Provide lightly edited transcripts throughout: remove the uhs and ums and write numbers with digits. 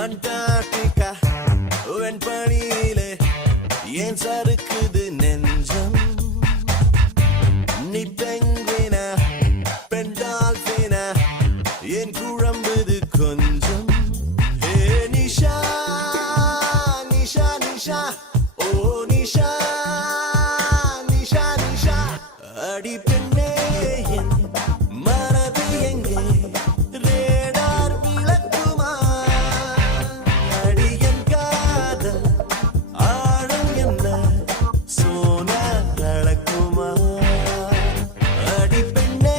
Antarctica வெண்பனியிலே ஏன் சறுக்குது நெஞ்சம் நீ பெங்குவினா பெண் டால்பினா ஏன் குழம்புது கொஞ்சம் ஏ நிஷா நிஷா நிஷா ஓ நிஷா நிஷா நிஷா அடி பெண்ணே என் மனது எங்கே ரேடார் விளக்குமா அடியன் காதல் ஆழம் என்ன சோனா நடக்குமா அடி பெண்ணே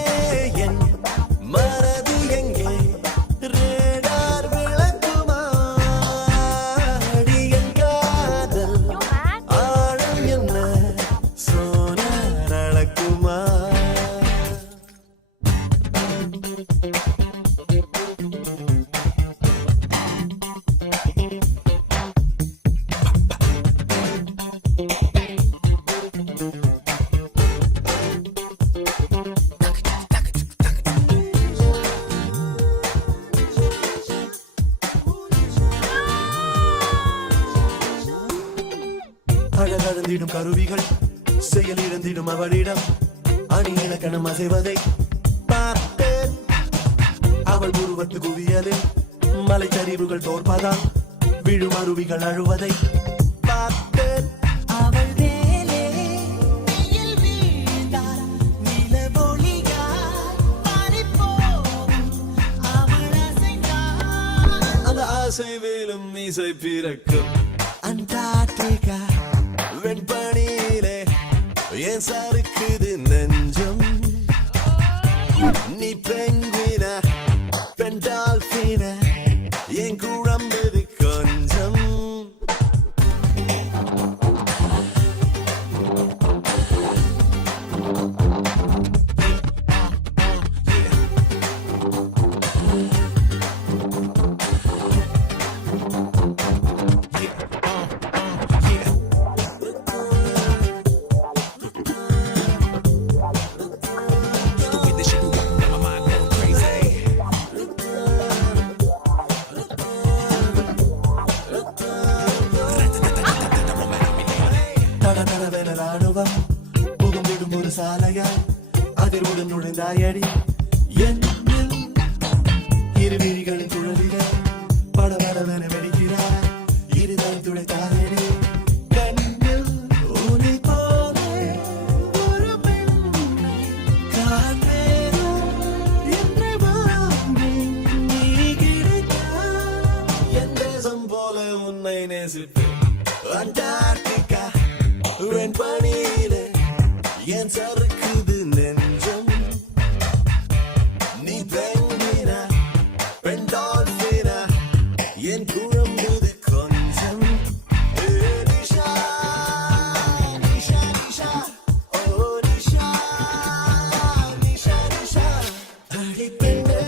என் மனது எங்கே ரேடார் விளக்குமா அடியன் காதல் ஆழம் என்ன சோனா நடக்குமா அழகழந்திடும் கருவிகள் செயல் இழந்திடும் அவளிடம் அணி இலக்கணம் அசைவதை பார்த்தேன் அவள் உருவத்து குவியலில் மலைச்சரிவுகள் தோற்பதால் விழும் அருவிகள் அழுவதை பார்த்தேன் அவள் மேலே வெயில் வீழ்ந்தால் நிலவொளியாய் பறிபோகும் அவள் அசைந்தால் அந்த அசைவிலும் இசை பிறக்கும் அண்டார்டிகா வெண்பனியிலே ஏன் சறுக்குது நெஞ்சம் நீ பெங்குவினா பெண் டால்பினா ஏன் குழம்புது கொஞ்சம் தடதடவென ராணுவம் புகுந்திடும் ஒரு சாலையாய் அதிர்வுடன் நுழைந்தாயடி என்னில் இரு விழிகளின் குழலிலே படபடவென வெடிக்கிறாய் இருதயம் துடைத்தாயடி கண்ணில் உன்னை போலே ஒரு பெண்ணை காண்பேனோ என்று வாழ்ந்தேன். நீ கிடைத்தாய் என் தேசம் போல உன்னை நேசிப்பேன் அண்டார்டிகா வெண்பனியிலே ஏன் சறுக்குது நெஞ்சம் நீ பெங்குவினா பெண் டால்பினா ஏன் குழம்புது கொஞ்சம் ஏ நிஷா நிஷா நிஷா ஓ நிஷா நிஷா நிஷா அடி பெண்ணே